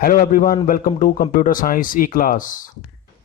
Hello everyone, welcome to computer science e class.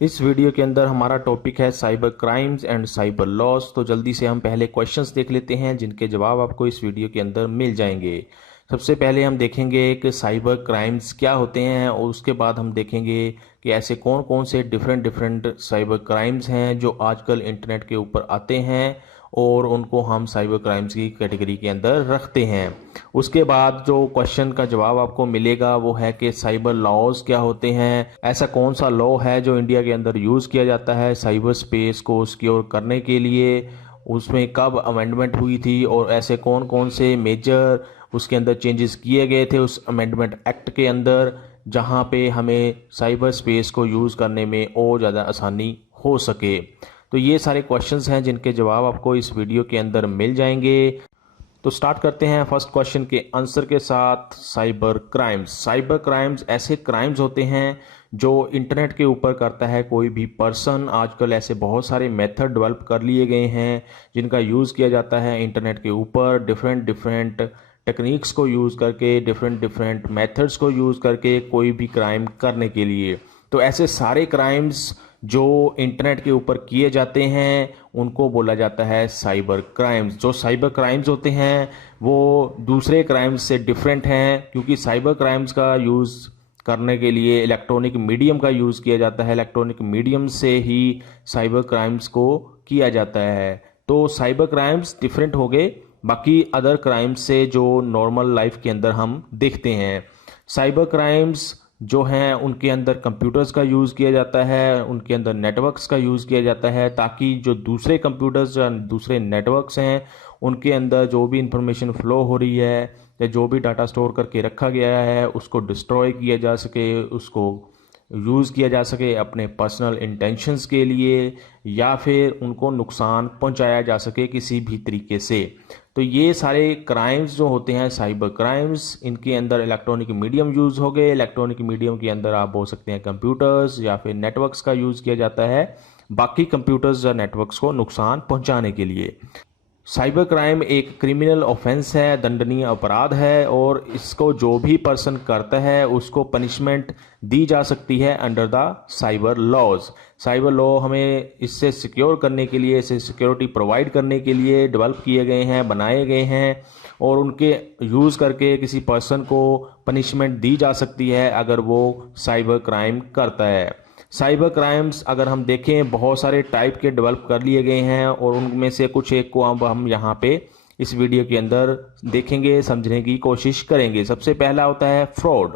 इस वीडियो के अंदर हमारा टॉपिक है cyber crimes and cyber laws. तो जल्दी से हम पहले क्वेश्चंस देख लेते हैं जिनके जवाब आपको इस वीडियो के अंदर मिल जाएंगे। सबसे पहले हम देखेंगे कि साइबर क्राइम्स क्या होते हैं और उसके बाद हम देखेंगे कि ऐसे कौन कौन से डिफरेंट साइबर क्राइम्स हैं जो आजकल इंटरनेट के ऊपर आते हैं और उनको हम साइबर क्राइम्स की कैटेगरी के अंदर रखते हैं। उसके बाद जो क्वेश्चन का जवाब आपको मिलेगा वो है कि साइबर लॉज क्या होते हैं, ऐसा कौन सा लॉ है जो इंडिया के अंदर यूज़ किया जाता है साइबर स्पेस को सिक्योर करने के लिए, उसमें कब अमेंडमेंट हुई थी और ऐसे कौन कौन से मेजर उसके अंदर चेंजेस किए गए थे उस अमेंडमेंट एक्ट के अंदर, जहां पे हमें साइबर स्पेस को यूज़ करने में और ज़्यादा आसानी हो सके। तो ये सारे क्वेश्चंस हैं जिनके जवाब आपको इस वीडियो के अंदर मिल जाएंगे। तो स्टार्ट करते हैं फर्स्ट क्वेश्चन के आंसर के साथ। Cyber crimes. साइबर क्राइम्स ऐसे क्राइम्स होते हैं जो इंटरनेट के ऊपर करता है कोई भी पर्सन। आजकल ऐसे बहुत सारे मेथड डेवलप कर लिए गए हैं जिनका यूज़ किया जाता है इंटरनेट के ऊपर, डिफरेंट टेक्निक्स को यूज़ करके, डिफरेंट मेथड्स को यूज़ करके कोई भी क्राइम करने के लिए। तो ऐसे सारे क्राइम्स जो इंटरनेट के ऊपर किए जाते हैं उनको बोला जाता है साइबर क्राइम्स। जो साइबर क्राइम्स होते हैं वो दूसरे क्राइम्स से डिफरेंट हैं क्योंकि साइबर क्राइम्स का यूज़ करने के लिए इलेक्ट्रॉनिक मीडियम का यूज़ किया जाता है। इलेक्ट्रॉनिक मीडियम से ही साइबर क्राइम्स को किया जाता है। तो साइबर क्राइम्स डिफरेंट हो गए बाकी अदर क्राइम्स से जो नॉर्मल लाइफ के अंदर हम देखते हैं। साइबर क्राइम्स जो हैं उनके अंदर कंप्यूटर्स का यूज़ किया जाता है, उनके अंदर नेटवर्क्स का यूज़ किया जाता है ताकि जो दूसरे कंप्यूटर्स या दूसरे नेटवर्क्स हैं उनके अंदर जो भी इंफॉर्मेशन फ़्लो हो रही है या जो भी डाटा स्टोर करके रखा गया है उसको डिस्ट्रॉय किया जा सके, उसको यूज़ किया जा सके अपने पर्सनल इंटेंशंस के लिए, या फिर उनको नुकसान पहुंचाया जा सके किसी भी तरीके से। तो ये सारे क्राइम्स जो होते हैं साइबर क्राइम्स, इनके अंदर इलेक्ट्रॉनिक मीडियम यूज़ हो गए। इलेक्ट्रॉनिक मीडियम के अंदर आप बोल सकते हैं कंप्यूटर्स या फिर नेटवर्क्स का यूज़ किया जाता है बाकी कंप्यूटर्स या नेटवर्क्स को नुकसान पहुंचाने के लिए। साइबर क्राइम एक क्रिमिनल ऑफेंस है, दंडनीय अपराध है और इसको जो भी पर्सन करता है उसको पनिशमेंट दी जा सकती है under the cyber laws. Cyber law हमें इससे सिक्योर करने के लिए, इसे सिक्योरिटी प्रोवाइड करने के लिए डेवलप किए गए हैं, बनाए गए हैं और उनके यूज़ करके किसी पर्सन को पनिशमेंट दी जा सकती है अगर वो साइबर क्राइम करता है। साइबर क्राइम्स अगर हम देखें बहुत सारे टाइप के डेवलप कर लिए गए हैं और उनमें से कुछ एक को अब हम यहाँ पे इस वीडियो के अंदर देखेंगे, समझने की कोशिश करेंगे। सबसे पहला होता है फ्रॉड।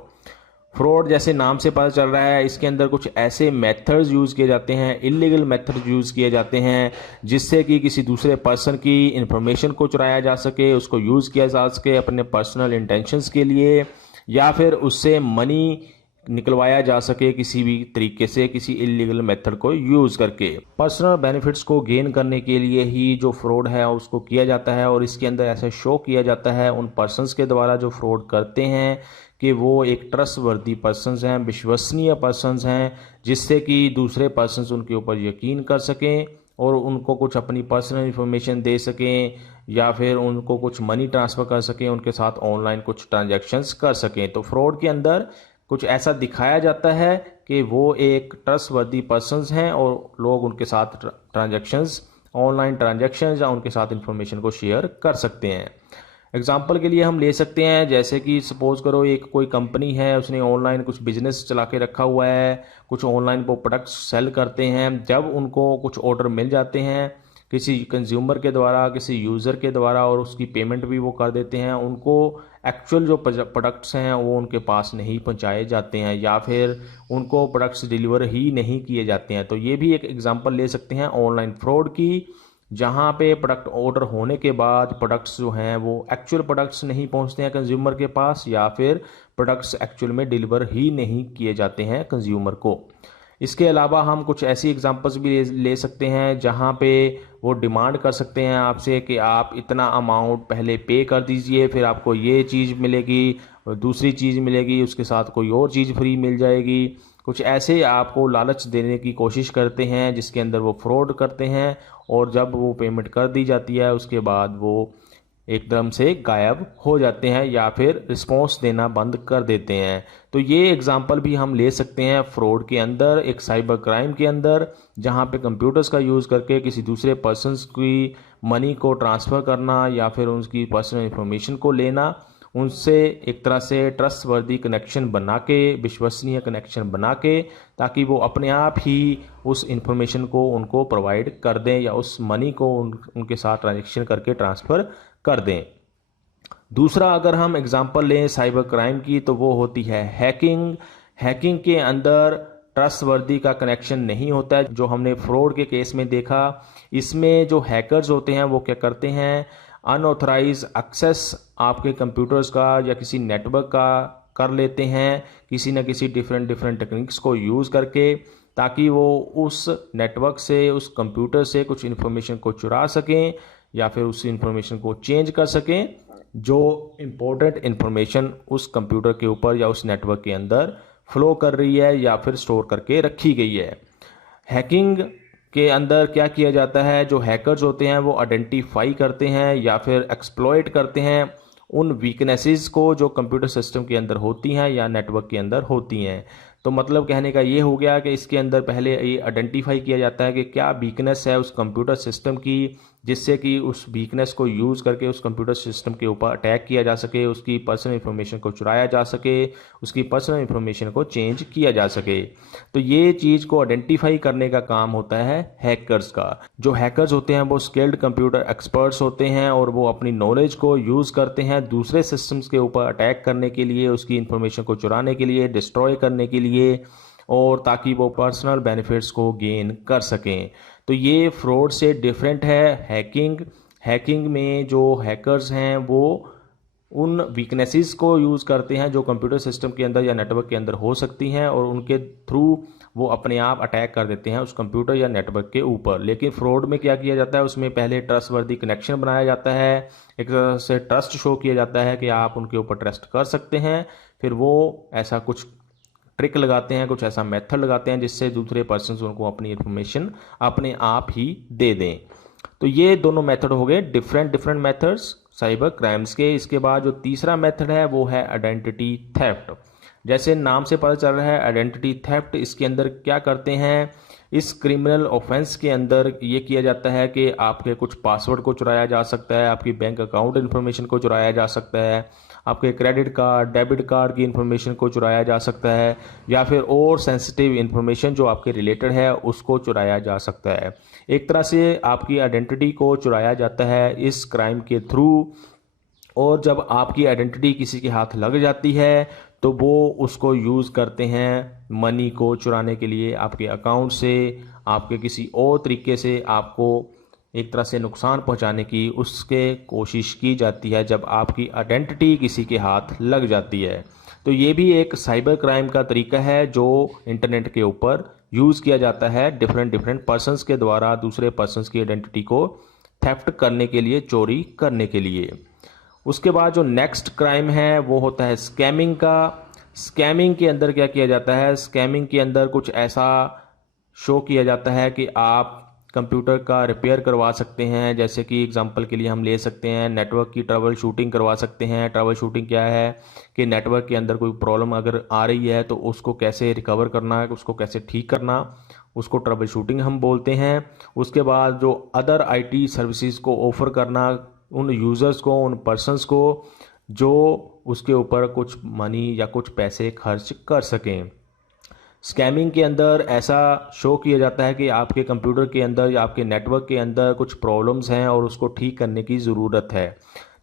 फ्रॉड जैसे नाम से पता चल रहा है इसके अंदर कुछ ऐसे मेथड्स यूज़ किए जाते हैं, इलीगल मेथड्स यूज़ किए जाते हैं जिससे कि किसी दूसरे पर्सन की इंफॉर्मेशन को चुराया जा सके, उसको यूज़ किया जा सके अपने पर्सनल इंटेंशंस के लिए, या फिर उससे मनी निकलवाया जा सके किसी भी तरीके से, किसी इलीगल मेथड को यूज़ करके। पर्सनल बेनिफिट्स को गेन करने के लिए ही जो फ्रॉड है उसको किया जाता है और इसके अंदर ऐसा शो किया जाता है उन पर्सनस के द्वारा जो फ्रॉड करते हैं कि वो एक ट्रस्टवर्दी पर्सनस हैं, विश्वसनीय पर्सनस हैं, जिससे कि दूसरे पर्सनस उनके ऊपर यकीन कर सकें और उनको कुछ अपनी पर्सनल इंफॉर्मेशन दे सकें या फिर उनको कुछ मनी ट्रांसफ़र कर सकें, उनके साथ ऑनलाइन कुछ ट्रांजैक्शंस कर सकें। तो फ्रॉड के अंदर कुछ ऐसा दिखाया जाता है कि वो एक ट्रस्टवर्दी पर्सनस हैं और लोग उनके साथ ट्रांजैक्शंस, ऑनलाइन ट्रांजैक्शंस या उनके साथ इंफॉर्मेशन को शेयर कर सकते हैं। एग्जांपल के लिए हम ले सकते हैं जैसे कि सपोज़ करो एक कोई कंपनी है, उसने ऑनलाइन कुछ बिजनेस चला के रखा हुआ है, कुछ ऑनलाइन वो प्रोडक्ट्स सेल करते हैं। जब उनको कुछ ऑर्डर मिल जाते हैं किसी कंज्यूमर के द्वारा, किसी यूज़र के द्वारा और उसकी पेमेंट भी वो कर देते हैं, उनको एक्चुअल जो प्रोडक्ट्स हैं वो उनके पास नहीं पहुंचाए जाते हैं या फिर उनको प्रोडक्ट्स डिलीवर ही नहीं किए जाते हैं। तो ये भी एक एग्जांपल ले सकते हैं ऑनलाइन फ्रॉड की, जहां पे प्रोडक्ट ऑर्डर होने के बाद प्रोडक्ट्स जो हैं वो एक्चुअल प्रोडक्ट्स नहीं पहुंचते हैं कंज्यूमर के पास या फिर प्रोडक्ट्स एक्चुअल में डिलीवर ही नहीं किए जाते हैं कंज्यूमर को। इसके अलावा हम कुछ ऐसी एग्जांपल्स भी ले सकते हैं जहां पे वो डिमांड कर सकते हैं आपसे कि आप इतना अमाउंट पहले पे कर दीजिए, फिर आपको ये चीज़ मिलेगी, दूसरी चीज़ मिलेगी, उसके साथ कोई और चीज़ फ्री मिल जाएगी। कुछ ऐसे आपको लालच देने की कोशिश करते हैं जिसके अंदर वो फ्रॉड करते हैं और जब वो पेमेंट कर दी जाती है उसके बाद वो एकदम से गायब हो जाते हैं या फिर रिस्पॉन्स देना बंद कर देते हैं। तो ये एग्जांपल भी हम ले सकते हैं फ्रॉड के अंदर, एक साइबर क्राइम के अंदर, जहां पे कंप्यूटर्स का यूज़ करके किसी दूसरे पर्सनस की मनी को ट्रांसफ़र करना या फिर उनकी पर्सनल इंफॉर्मेशन को लेना, उनसे एक तरह से ट्रस्टवर्दी कनेक्शन बना के, विश्वसनीय कनेक्शन बना के, ताकि वो अपने आप ही उस इंफॉर्मेशन को उनको प्रोवाइड कर दें या उस मनी को उनके साथ ट्रांजेक्शन करके ट्रांसफ़र कर दें। दूसरा अगर हम एग्जांपल लें साइबर क्राइम की, तो वो होती है हैकिंग। हैकिंग के अंदर ट्रस्टवर्दी का कनेक्शन नहीं होता है, जो हमने फ्रॉड के केस में देखा। इसमें जो हैकर्स होते हैं वो क्या करते हैं, अनऑथराइज एक्सेस आपके कंप्यूटर्स का या किसी नेटवर्क का कर लेते हैं किसी न किसी डिफरेंट टेक्निक्स को यूज़ करके, ताकि वो उस नेटवर्क से, उस कंप्यूटर से कुछ इन्फॉर्मेशन को चुरा सकें या फिर उस इन्फॉर्मेशन को चेंज कर सकें जो इम्पोर्टेंट इन्फॉर्मेशन उस कंप्यूटर के ऊपर या उस नेटवर्क के अंदर फ्लो कर रही है या फिर स्टोर करके रखी गई है। हैकिंग के अंदर क्या किया जाता है, जो हैकर्स होते हैं वो आइडेंटिफाई करते हैं या फिर एक्सप्लॉइट करते हैं उन वीकनेसेस को जो कंप्यूटर सिस्टम के अंदर होती हैं या नेटवर्क के अंदर होती हैं। तो मतलब कहने का ये हो गया कि इसके अंदर पहले ये आइडेंटिफाई किया जाता है कि क्या वीकनेस है उस कंप्यूटर सिस्टम की, जिससे कि उस वीकनेस को यूज़ करके उस कंप्यूटर सिस्टम के ऊपर अटैक किया जा सके, उसकी पर्सनल इन्फॉर्मेशन को चुराया जा सके, उसकी पर्सनल इन्फॉर्मेशन को चेंज किया जा सके। तो ये चीज़ को आइडेंटिफाई करने का काम होता है हैकर्स का। जो हैकर्स होते हैं वो स्किल्ड कंप्यूटर एक्सपर्ट्स होते हैं और वो अपनी नॉलेज को यूज़ करते हैं दूसरे सिस्टम्स के ऊपर अटैक करने के लिए, उसकी इन्फॉर्मेशन को चुराने के लिए, डिस्ट्रॉय करने के लिए, और ताकि वो पर्सनल बेनिफिट्स को गेन कर सकें। तो ये फ्रॉड से डिफरेंट है हैकिंग में जो हैकर्स हैं वो उन वीकनेसेस को यूज़ करते हैं जो कंप्यूटर सिस्टम के अंदर या नेटवर्क के अंदर हो सकती हैं, और उनके थ्रू वो अपने आप अटैक कर देते हैं उस कंप्यूटर या नेटवर्क के ऊपर। लेकिन फ्रॉड में क्या किया जाता है, उसमें पहले ट्रस्टवर्दी कनेक्शन बनाया जाता है, एक तरह से ट्रस्ट शो किया जाता है कि आप उनके ऊपर ट्रस्ट कर सकते हैं। फिर वो ऐसा कुछ ट्रिक लगाते हैं, कुछ ऐसा मेथड लगाते हैं जिससे दूसरे पर्सन उनको अपनी इन्फॉर्मेशन अपने आप ही दे दें। तो ये दोनों मेथड हो गए डिफरेंट मेथड्स साइबर क्राइम्स के। इसके बाद जो तीसरा मेथड है वो है आइडेंटिटी थेफ्ट। जैसे नाम से पता चल रहा है आइडेंटिटी थेफ्ट, इसके अंदर क्या करते हैं, इस क्रिमिनल ऑफेंस के अंदर ये किया जाता है कि आपके कुछ पासवर्ड को चुराया जा सकता है, आपकी बैंक अकाउंट इन्फॉर्मेशन को चुराया जा सकता है, आपके क्रेडिट कार्ड, डेबिट कार्ड की इन्फॉर्मेशन को चुराया जा सकता है, या फिर और सेंसिटिव इन्फॉर्मेशन जो आपके रिलेटेड है उसको चुराया जा सकता है। एक तरह से आपकी आइडेंटिटी को चुराया जाता है इस क्राइम के थ्रू, और जब आपकी आइडेंटिटी किसी के हाथ लग जाती है तो वो उसको यूज़ करते हैं मनी को चुराने के लिए, आपके अकाउंट से, आपके किसी और तरीके से आपको एक तरह से नुकसान पहुंचाने की उसके कोशिश की जाती है जब आपकी आइडेंटिटी किसी के हाथ लग जाती है। तो ये भी एक साइबर क्राइम का तरीका है जो इंटरनेट के ऊपर यूज़ किया जाता है डिफरेंट पर्सन्स के द्वारा दूसरे पर्सन्स की आइडेंटिटी को थेफ्ट करने के लिए, चोरी करने के लिए। उसके बाद जो नेक्स्ट क्राइम है वो होता है स्कैमिंग का। स्कैमिंग के अंदर क्या किया जाता है, स्कैमिंग के अंदर कुछ ऐसा शो किया जाता है कि आप कंप्यूटर का रिपेयर करवा सकते हैं। जैसे कि एग्जांपल के लिए हम ले सकते हैं नेटवर्क की ट्रबल शूटिंग करवा सकते हैं। ट्रबल शूटिंग क्या है कि नेटवर्क के अंदर कोई प्रॉब्लम अगर आ रही है तो उसको कैसे रिकवर करना है, उसको कैसे ठीक करना, उसको ट्रबल शूटिंग हम बोलते हैं। उसके बाद जो अदर आईटी सर्विसेज को ऑफर करना उन यूज़र्स को, उन पर्सन्स को जो उसके ऊपर कुछ मनी या कुछ पैसे खर्च कर सकें। स्कैमिंग के अंदर ऐसा शो किया जाता है कि आपके कंप्यूटर के अंदर या आपके नेटवर्क के अंदर कुछ प्रॉब्लम्स हैं और उसको ठीक करने की ज़रूरत है,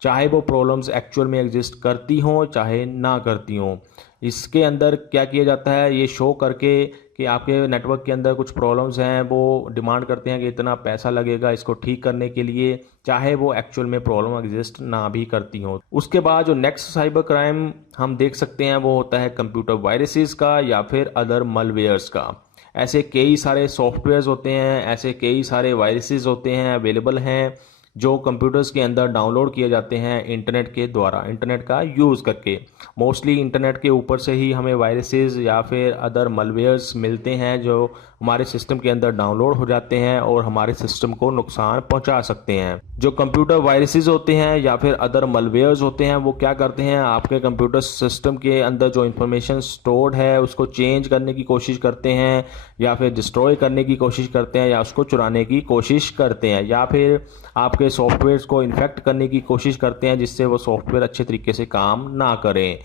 चाहे वो प्रॉब्लम्स एक्चुअल में एग्जिस्ट करती हों चाहे ना करती हों। इसके अंदर क्या किया जाता है, ये शो करके कि आपके नेटवर्क के अंदर कुछ प्रॉब्लम्स हैं, वो डिमांड करते हैं कि इतना पैसा लगेगा इसको ठीक करने के लिए, चाहे वो एक्चुअल में प्रॉब्लम एग्जिस्ट ना भी करती हो। उसके बाद जो नेक्स्ट साइबर क्राइम हम देख सकते हैं वो होता है कंप्यूटर वायरसेस का या फिर अदर मलवेयर्स का। ऐसे कई सारे सॉफ्टवेयर्स होते हैं, ऐसे कई सारे वायरसेस होते हैं, अवेलेबल हैं, जो कंप्यूटर्स के अंदर डाउनलोड किए जाते हैं इंटरनेट के द्वारा, इंटरनेट का यूज़ करके। मोस्टली इंटरनेट के ऊपर से ही हमें वायरसेस या फिर अदर मलवेयर्स मिलते हैं जो हमारे सिस्टम के अंदर डाउनलोड हो जाते हैं और हमारे सिस्टम को नुकसान पहुंचा सकते हैं। जो कंप्यूटर वायरसेस होते हैं या फिर अदर मलवेयर्स होते हैं वो क्या करते हैं, आपके कंप्यूटर सिस्टम के अंदर जो इन्फॉर्मेशन स्टोर्ड है उसको चेंज करने की कोशिश करते हैं या फिर डिस्ट्रॉय करने की कोशिश करते हैं या उसको चुराने की कोशिश करते हैं या फिर आपके सॉफ्टवेयर को इन्फेक्ट करने की कोशिश करते हैं जिससे वो सॉफ्टवेयर अच्छे तरीके से काम ना करें।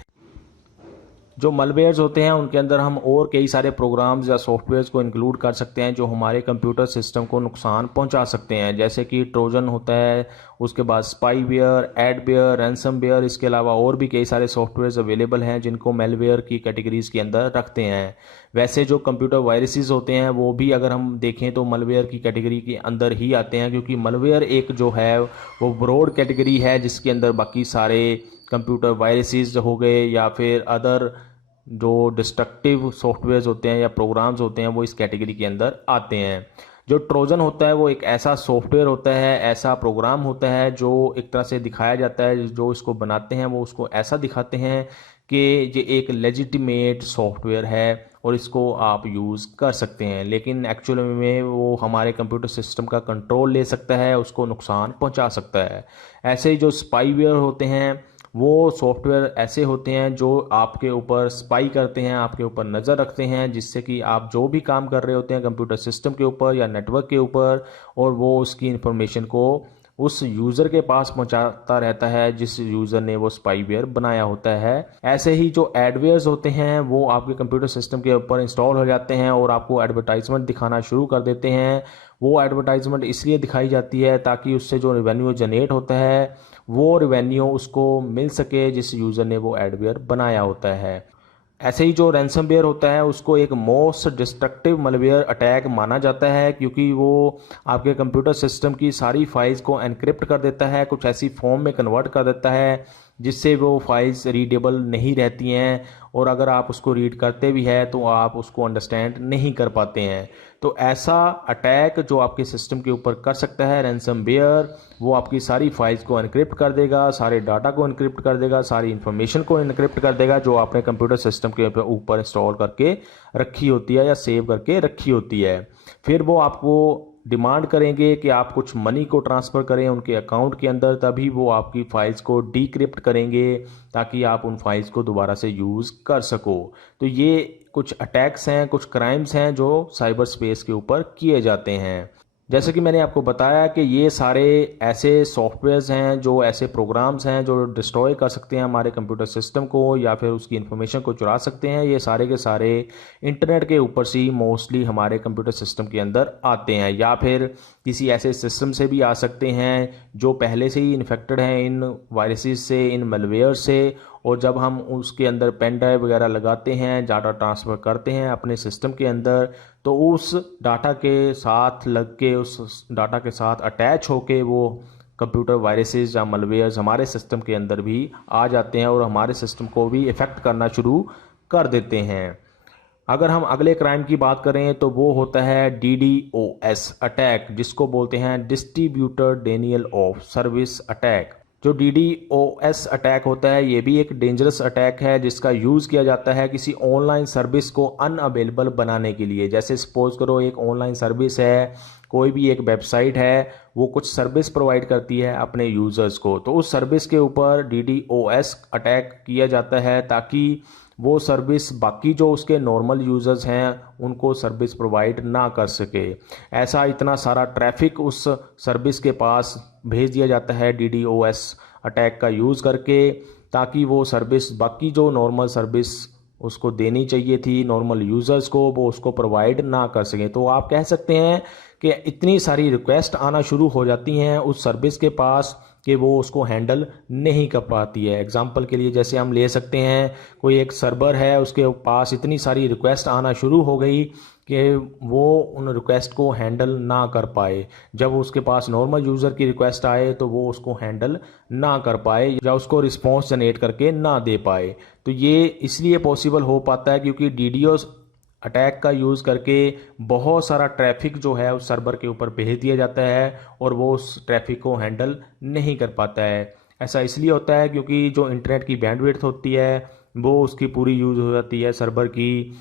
जो मलवेयर्स होते हैं उनके अंदर हम और कई सारे प्रोग्राम्स या सॉफ्टवेयर्स को इंक्लूड कर सकते हैं जो हमारे कंप्यूटर सिस्टम को नुकसान पहुंचा सकते हैं, जैसे कि ट्रोजन होता है, उसके बाद स्पाईवेयर, एडवेयर, रैंसमवेयर। इसके अलावा और भी कई सारे सॉफ्टवेयर्स अवेलेबल हैं जिनको मेलवेयर की कैटेगरीज के अंदर रखते हैं। वैसे जो कंप्यूटर वायरसेस होते हैं वो भी अगर हम देखें तो मलवेयर की कैटेगरी के अंदर ही आते हैं, क्योंकि मलवेयर एक जो है वो ब्रॉड कैटेगरी है जिसके अंदर बाकी सारे कंप्यूटर वायरसेस हो गए या फिर अदर जो डिस्ट्रक्टिव सॉफ्टवेयर्स होते हैं या प्रोग्राम्स होते हैं वो इस कैटेगरी के अंदर आते हैं। जो ट्रोजन होता है वो एक ऐसा सॉफ्टवेयर होता है, ऐसा प्रोग्राम होता है जो एक तरह से दिखाया जाता है, जो इसको बनाते हैं वो उसको ऐसा दिखाते हैं कि ये एक लेजिटिमेट सॉफ्टवेयर है और इसको आप यूज़ कर सकते हैं, लेकिन एक्चुअल में वो हमारे कंप्यूटर सिस्टम का कंट्रोल ले सकता है, उसको नुकसान पहुंचा सकता है। ऐसे ही जो स्पाईवेयर होते हैं वो सॉफ्टवेयर ऐसे होते हैं जो आपके ऊपर स्पाई करते हैं, आपके ऊपर नज़र रखते हैं, जिससे कि आप जो भी काम कर रहे होते हैं कंप्यूटर सिस्टम के ऊपर या नेटवर्क के ऊपर, और वो उसकी इंफॉर्मेशन को उस यूज़र के पास पहुंचाता रहता है जिस यूज़र ने वो स्पाईवेयर बनाया होता है। ऐसे ही जो एडवेयर्स होते हैं वो आपके कंप्यूटर सिस्टम के ऊपर इंस्टॉल हो जाते हैं और आपको एडवर्टाइजमेंट दिखाना शुरू कर देते हैं। वो एडवर्टाइजमेंट इसलिए दिखाई जाती है ताकि उससे जो रेवेन्यू जनरेट होता है वो रेवेन्यू उसको मिल सके जिस यूज़र ने वो एडवेयर बनाया होता है। ऐसे ही जो रैंसमवेयर होता है उसको एक मोस्ट डिस्ट्रक्टिव मलवेयर अटैक माना जाता है, क्योंकि वो आपके कंप्यूटर सिस्टम की सारी फाइल्स को एनक्रिप्ट कर देता है, कुछ ऐसी फॉर्म में कन्वर्ट कर देता है जिससे वो फाइल्स रीडेबल नहीं रहती हैं, और अगर आप उसको रीड करते भी हैं तो आप उसको अंडरस्टैंड नहीं कर पाते हैं। तो ऐसा अटैक जो आपके सिस्टम के ऊपर कर सकता है रैंसमवेयर, वो आपकी सारी फाइल्स को एनक्रिप्ट कर देगा, सारे डाटा को एनक्रिप्ट कर देगा, सारी इन्फॉर्मेशन को एनक्रिप्ट कर देगा जो आपने कंप्यूटर सिस्टम के ऊपर इंस्टॉल करके रखी होती है या सेव करके रखी होती है। फिर वो आपको डिमांड करेंगे कि आप कुछ मनी को ट्रांसफ़र करें उनके अकाउंट के अंदर, तभी वो आपकी फ़ाइल्स को डिक्रिप्ट करेंगे ताकि आप उन फाइल्स को दोबारा से यूज़ कर सको। तो ये कुछ अटैक्स हैं, कुछ क्राइम्स हैं जो साइबर स्पेस के ऊपर किए जाते हैं। जैसे कि मैंने आपको बताया कि ये सारे ऐसे सॉफ्टवेयर्स हैं, जो ऐसे प्रोग्राम्स हैं जो डिस्ट्रॉय कर सकते हैं हमारे कंप्यूटर सिस्टम को या फिर उसकी इन्फॉर्मेशन को चुरा सकते हैं। ये सारे के सारे इंटरनेट के ऊपर से ही मोस्टली हमारे कंप्यूटर सिस्टम के अंदर आते हैं, या फिर किसी ऐसे सिस्टम से भी आ सकते हैं जो पहले से ही इन्फेक्टेड हैं इन वायरसेस से, इन मलवेयर से, और जब हम उसके अंदर पेन ड्राइव वगैरह लगाते हैं, डाटा ट्रांसफ़र करते हैं अपने सिस्टम के अंदर, तो उस डाटा के साथ लग के, उस डाटा के साथ अटैच होके वो कंप्यूटर वायरसेस या मलवेयर्स हमारे सिस्टम के अंदर भी आ जाते हैं और हमारे सिस्टम को भी इफ़ेक्ट करना शुरू कर देते हैं। अगर हम अगले क्राइम की बात करें तो वो होता है DDoS अटैक, जिसको बोलते हैं distributor Daniel of service attack. जो DDoS अटैक होता है ये भी एक डेंजरस अटैक है जिसका यूज़ किया जाता है किसी ऑनलाइन सर्विस को अनअवेलेबल बनाने के लिए। जैसे सपोज करो एक ऑनलाइन सर्विस है, कोई भी एक वेबसाइट है, वो कुछ सर्विस प्रोवाइड करती है अपने यूज़र्स को, तो उस सर्विस के ऊपर DDoS अटैक किया जाता है ताकि वो सर्विस बाकी जो उसके नॉर्मल यूज़र्स हैं उनको सर्विस प्रोवाइड ना कर सके। ऐसा इतना सारा ट्रैफिक उस सर्विस के पास भेज दिया जाता है DDoS अटैक का यूज़ करके, ताकि वो सर्विस बाकी जो नॉर्मल सर्विस उसको देनी चाहिए थी नॉर्मल यूज़र्स को, वो उसको प्रोवाइड ना कर सकें। तो आप कह सकते हैं कि इतनी सारी रिक्वेस्ट आना शुरू हो जाती हैं उस सर्विस के पास कि वो उसको हैंडल नहीं कर पाती है। एग्जांपल के लिए जैसे हम ले सकते हैं, कोई एक सर्वर है, उसके पास इतनी सारी रिक्वेस्ट आना शुरू हो गई कि वो उन रिक्वेस्ट को हैंडल ना कर पाए। जब उसके पास नॉर्मल यूज़र की रिक्वेस्ट आए तो वो उसको हैंडल ना कर पाए या उसको रिस्पॉन्स जनरेट करके ना दे पाए। तो ये इसलिए पॉसिबल हो पाता है क्योंकि DDoS अटैक का यूज़ करके बहुत सारा ट्रैफिक जो है उस सर्वर के ऊपर भेज दिया जाता है और वो उस ट्रैफिक को हैंडल नहीं कर पाता है। ऐसा इसलिए होता है क्योंकि जो इंटरनेट की बैंडविड्थ होती है वो उसकी पूरी यूज़ हो जाती है सर्वर की,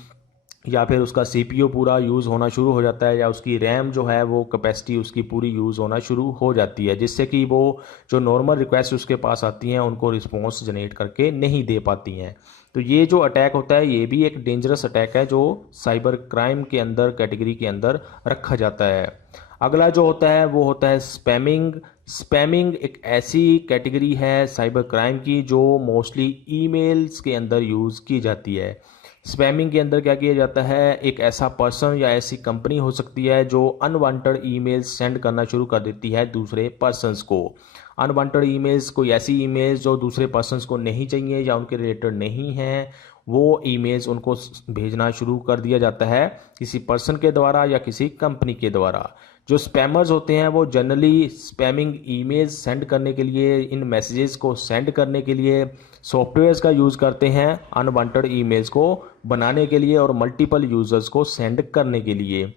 या फिर उसका सीपीयू पूरा यूज़ होना शुरू हो जाता है, या उसकी रैम जो है वो कैपेसिटी उसकी पूरी यूज़ होना शुरू हो जाती है, जिससे कि वो जो नॉर्मल रिक्वेस्ट उसके पास आती हैं उनको रिस्पॉन्स जनरेट करके नहीं दे पाती हैं। तो ये जो अटैक होता है ये भी एक डेंजरस अटैक है जो साइबर क्राइम के अंदर कैटेगरी के अंदर रखा जाता है। अगला जो होता है वो होता है स्पैमिंग। स्पैमिंग एक ऐसी कैटेगरी है साइबर क्राइम की जो मोस्टली ईमेल्स के अंदर यूज़ की जाती है। स्पैमिंग के अंदर क्या किया जाता है, एक ऐसा पर्सन या ऐसी कंपनी हो सकती है जो अनवांटेड ईमेल्स सेंड करना शुरू कर देती है दूसरे पर्सन्स को। अनवांटेड ईमेल्स, कोई ऐसी ईमेल्स जो दूसरे पर्सन्स को नहीं चाहिए या उनके रिलेटेड नहीं हैं, वो ईमेल्स उनको भेजना शुरू कर दिया जाता है किसी पर्सन के द्वारा या किसी कंपनी के द्वारा। जो स्पैमर्स होते हैं वो जनरली स्पैमिंग ईमेल्स सेंड करने के लिए, इन मैसेजेस को सेंड करने के लिए सॉफ्टवेयर्स का यूज़ करते हैं अनवांटेड ईमेल्स को बनाने के लिए और मल्टीपल यूज़र्स को सेंड करने के लिए।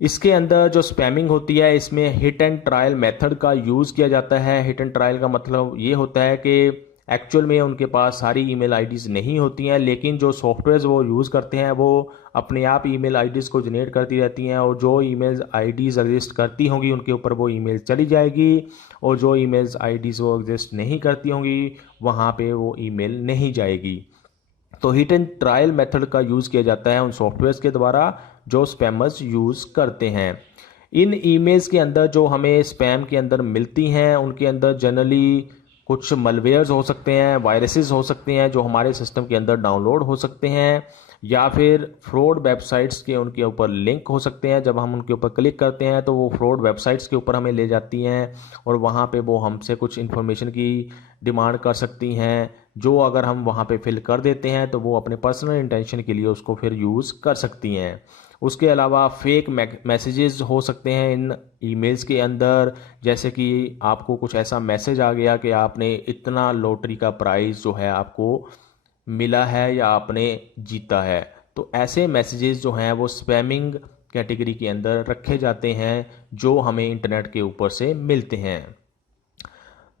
इसके अंदर जो स्पैमिंग होती है इसमें हिट एंड ट्रायल मेथड का यूज़ किया जाता है। हिट एंड ट्रायल का मतलब ये होता है कि एक्चुअल में उनके पास सारी ईमेल आईडीज़ नहीं होती हैं, लेकिन जो सॉफ्टवेयर्स वो यूज़ करते हैं वो अपने आप ईमेल आईडीज़ को जनरेट करती रहती हैं, और जो ईमेल आईडीज़ एग्जिस्ट करती होंगी उनके ऊपर वो ईमेल चली जाएगी, और जो ईमेल्स आईडीज़ वो एग्जिस्ट नहीं करती होंगी वहाँ पे वो ईमेल नहीं जाएगी। तो हिट एंड ट्रायल मेथड का यूज़ किया जाता है उन सॉफ्टवेयर्स के द्वारा जो स्पैमर्स यूज़ करते हैं। इन ईमेल्स के अंदर जो हमें स्पैम के अंदर मिलती हैं उनके अंदर जनरली कुछ मलवेयर्स हो सकते हैं, वायरसेस हो सकते हैं जो हमारे सिस्टम के अंदर डाउनलोड हो सकते हैं, या फिर फ्रॉड वेबसाइट्स के उनके ऊपर लिंक हो सकते हैं। जब हम उनके ऊपर क्लिक करते हैं तो वो फ्रॉड वेबसाइट्स के ऊपर हमें ले जाती हैं और वहाँ पे वो हमसे कुछ इन्फॉर्मेशन की डिमांड कर सकती हैं, जो अगर हम वहाँ पे फिल कर देते हैं तो वो अपने पर्सनल इंटेंशन के लिए उसको फिर यूज़ कर सकती हैं। उसके अलावा फेक मैसेजेस हो सकते हैं इन ईमेल्स के अंदर, जैसे कि आपको कुछ ऐसा मैसेज आ गया कि आपने इतना लॉटरी का प्राइज़ जो है आपको मिला है या आपने जीता है। तो ऐसे मैसेजेस जो हैं वो स्पैमिंग कैटेगरी के अंदर रखे जाते हैं जो हमें इंटरनेट के ऊपर से मिलते हैं।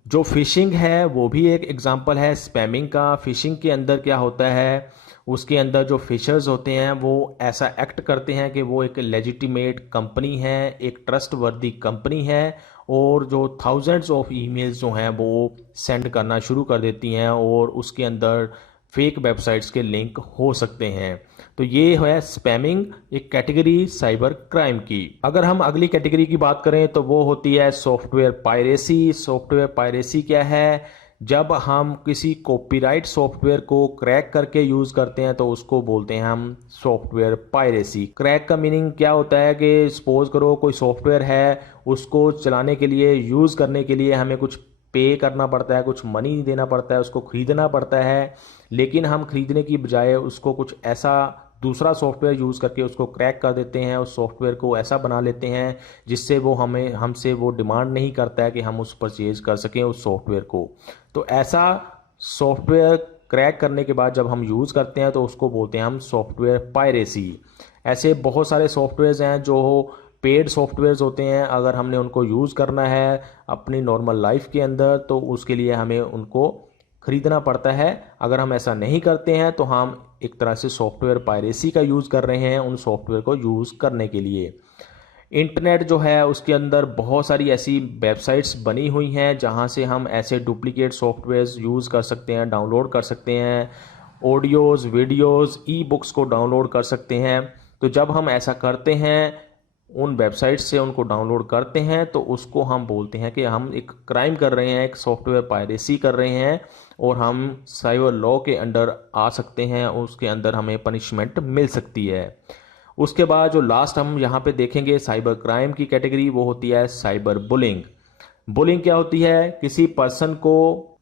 जो फिशिंग है वो भी एक एग्जांपल है स्पैमिंग का। फिशिंग के अंदर क्या होता है, उसके अंदर जो फिशर्स होते हैं वो ऐसा एक्ट करते हैं कि वो एक लेजिटिमेट कंपनी है, एक ट्रस्ट वर्दी कंपनी है, और जो थाउजेंड्स ऑफ ईमेल्स जो हैं वो सेंड करना शुरू कर देती हैं और उसके अंदर फेक वेबसाइट्स के लिंक हो सकते हैं। तो ये है स्पैमिंग, एक कैटेगरी साइबर क्राइम की। अगर हम अगली कैटेगरी की बात करें तो वो होती है सॉफ्टवेयर पायरेसी। सॉफ्टवेयर पायरेसी क्या है, जब हम किसी कॉपीराइट सॉफ्टवेयर को क्रैक करके यूज़ करते हैं तो उसको बोलते हैं हम सॉफ्टवेयर पायरेसी। क्रैक का मीनिंग क्या होता है कि सपोज करो कोई सॉफ्टवेयर है, उसको चलाने के लिए, यूज़ करने के लिए हमें कुछ पे करना पड़ता है, कुछ मनी देना पड़ता है, उसको ख़रीदना पड़ता है, लेकिन हम ख़रीदने की बजाय उसको कुछ ऐसा दूसरा सॉफ्टवेयर यूज़ करके उसको क्रैक कर देते हैं, उस सॉफ्टवेयर को ऐसा बना लेते हैं जिससे वो हमसे वो डिमांड नहीं करता है कि हम उस परचेज कर सकें उस सॉफ्टवेयर को। तो ऐसा सॉफ्टवेयर क्रैक करने के बाद जब हम यूज़ करते हैं तो उसको बोलते हैं हम सॉफ्टवेयर पायरेसी। ऐसे बहुत सारे सॉफ्टवेयर्स हैं जो पेड सॉफ्टवेयर्स होते हैं, अगर हमने उनको यूज़ करना है अपनी नॉर्मल लाइफ के अंदर तो उसके लिए हमें उनको ख़रीदना पड़ता है। अगर हम ऐसा नहीं करते हैं तो हम एक तरह से सॉफ्टवेयर पायरेसी का यूज़ कर रहे हैं उन सॉफ्टवेयर को यूज़ करने के लिए। इंटरनेट जो है उसके अंदर बहुत सारी ऐसी वेबसाइट्स बनी हुई हैं जहां से हम ऐसे डुप्लीकेट सॉफ्टवेयर्स यूज़ कर सकते हैं, डाउनलोड कर सकते हैं, ऑडियोज़, वीडियोज़, ई बुक्स को डाउनलोड कर सकते हैं। तो जब हम ऐसा करते हैं, उन वेबसाइट्स से उनको डाउनलोड करते हैं, तो उसको हम बोलते हैं कि हम एक क्राइम कर रहे हैं, एक सॉफ्टवेयर पायरेसी कर रहे हैं, और हम साइबर लॉ के अंडर आ सकते हैं, उसके अंदर हमें पनिशमेंट मिल सकती है। उसके बाद जो लास्ट हम यहाँ पे देखेंगे साइबर क्राइम की कैटेगरी, वो होती है साइबर बुलिंग। बुलिंग क्या होती है, किसी पर्सन को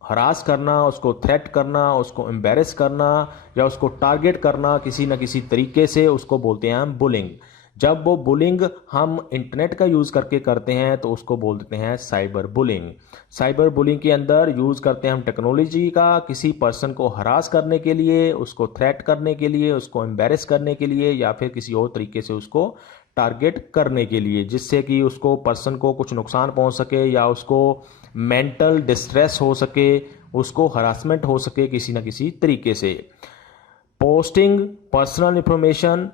हरास करना, उसको थ्रेट करना, उसको एम्बेरस करना या उसको टारगेट करना किसी न किसी तरीके से, उसको बोलते हैं हम बुलिंग। जब वो बुलिंग हम इंटरनेट का यूज़ करके करते हैं तो उसको बोल देते हैं साइबर बुलिंग। साइबर बुलिंग के अंदर यूज़ करते हैं हम टेक्नोलॉजी का किसी पर्सन को हरास करने के लिए, उसको थ्रेट करने के लिए, उसको एम्बेरस करने के लिए, या फिर किसी और तरीके से उसको टारगेट करने के लिए, जिससे कि उसको पर्सन को कुछ नुकसान पहुंच सके या उसको मेंटल डिस्ट्रेस हो सके, उसको हरासमेंट हो सके किसी न किसी तरीके से। Posting personal information,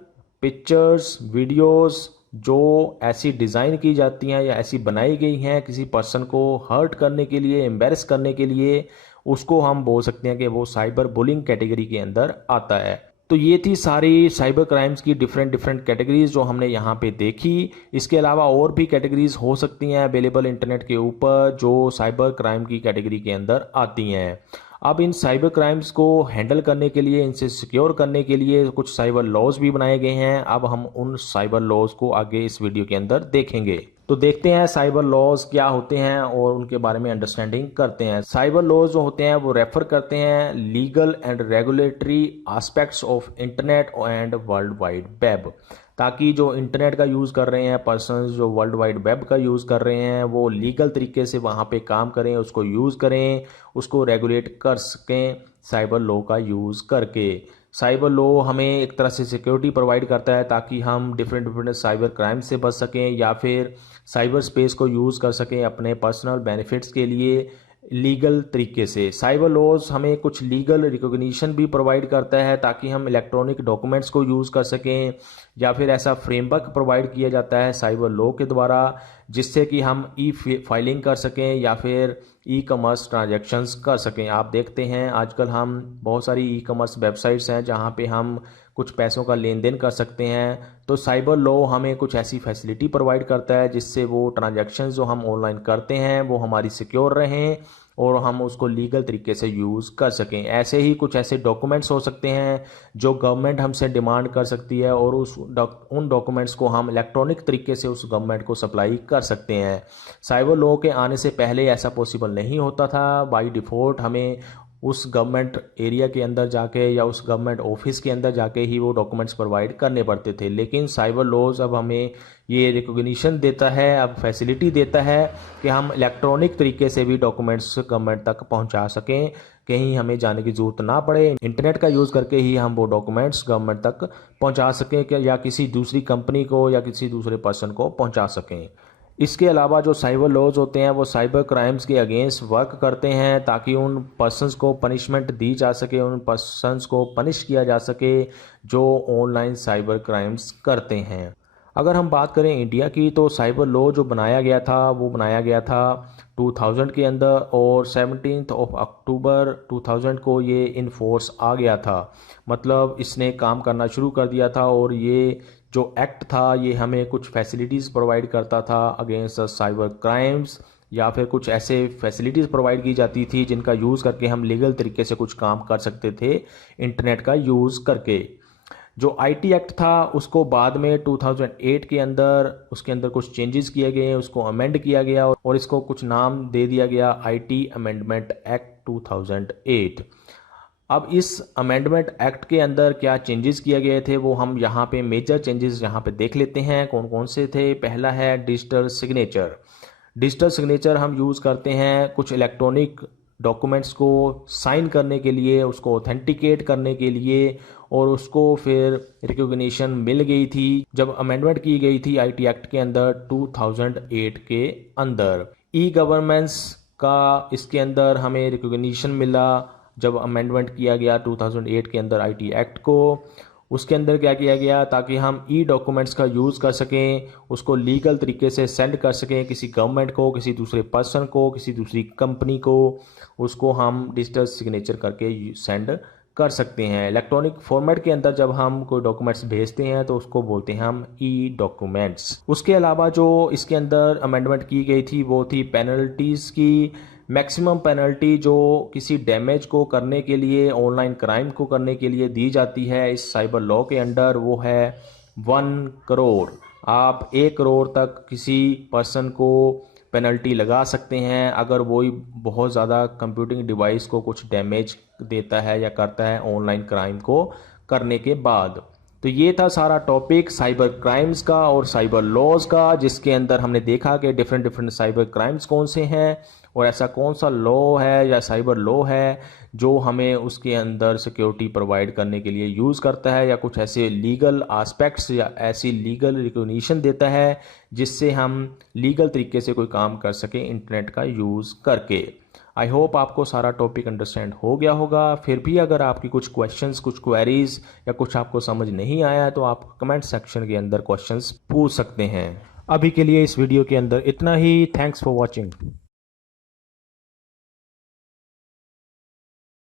pictures, videos जो ऐसी डिज़ाइन की जाती हैं या ऐसी बनाई गई हैं किसी पर्सन को हर्ट करने के लिए, एम्बेरस करने के लिए, उसको हम बोल सकते हैं कि वो साइबर बुलिंग कैटेगरी के अंदर आता है। तो ये थी सारी साइबर क्राइम्स की डिफरेंट डिफरेंट कैटेगरीज जो हमने यहाँ पे देखी। इसके अलावा और भी कैटेगरीज हो सकती हैं अवेलेबल इंटरनेट के ऊपर जो साइबर क्राइम की कैटेगरी के अंदर आती हैं। अब इन साइबर क्राइम्स को हैंडल करने के लिए, इनसे सिक्योर करने के लिए कुछ साइबर लॉज भी बनाए गए हैं। अब हम उन साइबर लॉज को आगे इस वीडियो के अंदर देखेंगे। तो देखते हैं साइबर लॉज क्या होते हैं और उनके बारे में अंडरस्टैंडिंग करते हैं। साइबर लॉज जो होते हैं वो रेफर करते हैं legal and regulatory aspects of internet and world wide web, ताकि जो इंटरनेट का यूज़ कर रहे हैं पर्सनस, जो वर्ल्ड वाइड वेब का यूज़ कर रहे हैं, वो लीगल तरीके से वहाँ पे काम करें, उसको यूज़ करें, उसको रेगुलेट कर सकें साइबर लॉ का यूज़ करके। साइबर लॉ हमें एक तरह से सिक्योरिटी प्रोवाइड करता है ताकि हम डिफरेंट डिफरेंट साइबर क्राइम से बच सकें या फिर साइबर स्पेस को यूज़ कर सकें अपने पर्सनल बेनिफिट्स के लिए लीगल तरीके से। साइबर लॉज हमें कुछ लीगल रिकॉग्निशन भी प्रोवाइड करता है ताकि हम इलेक्ट्रॉनिक डॉक्यूमेंट्स को यूज़ कर सकें, या फिर ऐसा फ्रेमवर्क प्रोवाइड किया जाता है साइबर लॉ के द्वारा जिससे कि हम ई फाइलिंग कर सकें या फिर ई कॉमर्स ट्रांजैक्शंस कर सकें। आप देखते हैं आजकल हम बहुत सारी ई कॉमर्स वेबसाइट्स हैं जहां पे हम कुछ पैसों का लेन देन कर सकते हैं। तो साइबर लॉ हमें कुछ ऐसी फैसिलिटी प्रोवाइड करता है जिससे वो ट्रांजैक्शंस जो हम ऑनलाइन करते हैं वो हमारी सिक्योर रहें और हम उसको लीगल तरीके से यूज़ कर सकें। ऐसे ही कुछ ऐसे डॉक्यूमेंट्स हो सकते हैं जो गवर्नमेंट हमसे डिमांड कर सकती है और उन डॉक्यूमेंट्स को हम इलेक्ट्रॉनिक तरीके से उस गवर्नमेंट को सप्लाई कर सकते हैं। साइबर लॉ के आने से पहले ऐसा पॉसिबल नहीं होता था। बाय डिफ़ॉल्ट हमें उस गवर्नमेंट एरिया के अंदर जाके या उस गवर्नमेंट ऑफिस के अंदर जाके ही वो डॉक्यूमेंट्स प्रोवाइड करने पड़ते थे, लेकिन साइबर लॉज अब हमें ये रिकॉग्निशन देता है, अब फैसिलिटी देता है कि हम इलेक्ट्रॉनिक तरीके से भी डॉक्यूमेंट्स गवर्नमेंट तक पहुंचा सकें, कहीं हमें जाने की ज़रूरत ना पड़े। इंटरनेट का यूज़ करके ही हम वो डॉक्यूमेंट्स गवर्नमेंट तक पहुंचा सकें या किसी दूसरी कंपनी को या किसी दूसरे पर्सन को पहुंचा सकें। इसके अलावा जो साइबर लॉज होते हैं वो साइबर क्राइम्स के अगेंस्ट वर्क करते हैं ताकि उन पर्सनस को पनिशमेंट दी जा सके, उन पर्सनस को पनिश किया जा सके जो ऑनलाइन साइबर क्राइम्स करते हैं। अगर हम बात करें इंडिया की तो साइबर लॉ जो बनाया गया था वो बनाया गया था 2000 के अंदर और 17 अक्टूबर 2000 को ये इन फोर्स आ गया था। मतलब इसने काम करना शुरू कर दिया था और ये जो एक्ट था ये हमें कुछ फैसिलिटीज़ प्रोवाइड करता था अगेंस्ट साइबर क्राइम्स, या फिर कुछ ऐसे फैसिलिटीज़ प्रोवाइड की जाती थी जिनका यूज़ करके हम लीगल तरीके से कुछ काम कर सकते थे इंटरनेट का यूज़ करके। जो आईटी एक्ट था उसको बाद में 2008 के अंदर उसके अंदर कुछ चेंजेस किए गए, उसको अमेंड किया गया और इसको कुछ नाम दे दिया गया आईटी अमेंडमेंट एक्ट 2008। अब इस अमेंडमेंट एक्ट के अंदर क्या चेंजेस किए गए थे वो हम यहाँ पे मेजर चेंजेस यहाँ पे देख लेते हैं कौन कौन से थे। पहला है डिजिटल सिग्नेचर। डिजिटल सिग्नेचर हम यूज़ करते हैं कुछ इलेक्ट्रॉनिक डॉक्यूमेंट्स को साइन करने के लिए, उसको ऑथेंटिकेट करने के लिए, और उसको फिर रिकॉग्निशन मिल गई थी जब अमेंडमेंट की गई थी आईटी एक्ट के अंदर 2008 के अंदर। ई गवर्नेंस का इसके अंदर हमें रिकॉग्निशन मिला जब अमेंडमेंट किया गया 2008 के अंदर आईटी एक्ट को। उसके अंदर क्या किया गया ताकि हम ई डॉक्यूमेंट्स का यूज़ कर सकें, उसको लीगल तरीके से सेंड कर सकें किसी गवर्नमेंट को, किसी दूसरे पर्सन को, किसी दूसरी कंपनी को, उसको हम डिजिटल सिग्नेचर करके सेंड कर सकते हैं। इलेक्ट्रॉनिक फॉर्मेट के अंदर जब हम कोई डॉक्यूमेंट्स भेजते हैं तो उसको बोलते हैं हम ई डॉक्यूमेंट्स। उसके अलावा जो इसके अंदर अमेंडमेंट की गई थी वो थी पेनल्टीज़ की। मैक्सिमम पेनल्टी जो किसी डैमेज को करने के लिए, ऑनलाइन क्राइम को करने के लिए दी जाती है इस साइबर लॉ के अंडर वो है 1 करोड़। आप 1 करोड़ तक किसी पर्सन को पेनल्टी लगा सकते हैं अगर वो बहुत ज़्यादा कंप्यूटिंग डिवाइस को कुछ डैमेज देता है या करता है ऑनलाइन क्राइम को करने के बाद। तो ये था सारा टॉपिक साइबर क्राइम्स का और साइबर लॉज का, जिसके अंदर हमने देखा कि डिफरेंट डिफरेंट साइबर क्राइम्स कौन से हैं और ऐसा कौन सा लॉ है या साइबर लॉ है जो हमें उसके अंदर सिक्योरिटी प्रोवाइड करने के लिए यूज़ करता है या कुछ ऐसे लीगल एस्पेक्ट्स या ऐसी लीगल रिकॉग्निशन देता है जिससे हम लीगल तरीके से कोई काम कर सकें इंटरनेट का यूज़ करके। आई होप आपको सारा टॉपिक अंडरस्टैंड हो गया होगा। फिर भी अगर आपकी कुछ क्वेश्चंस, कुछ क्वेरीज या कुछ आपको समझ नहीं आया तो आप कमेंट सेक्शन के अंदर क्वेश्चंस पूछ सकते हैं। अभी के लिए इस वीडियो के अंदर इतना ही। Thanks for watching.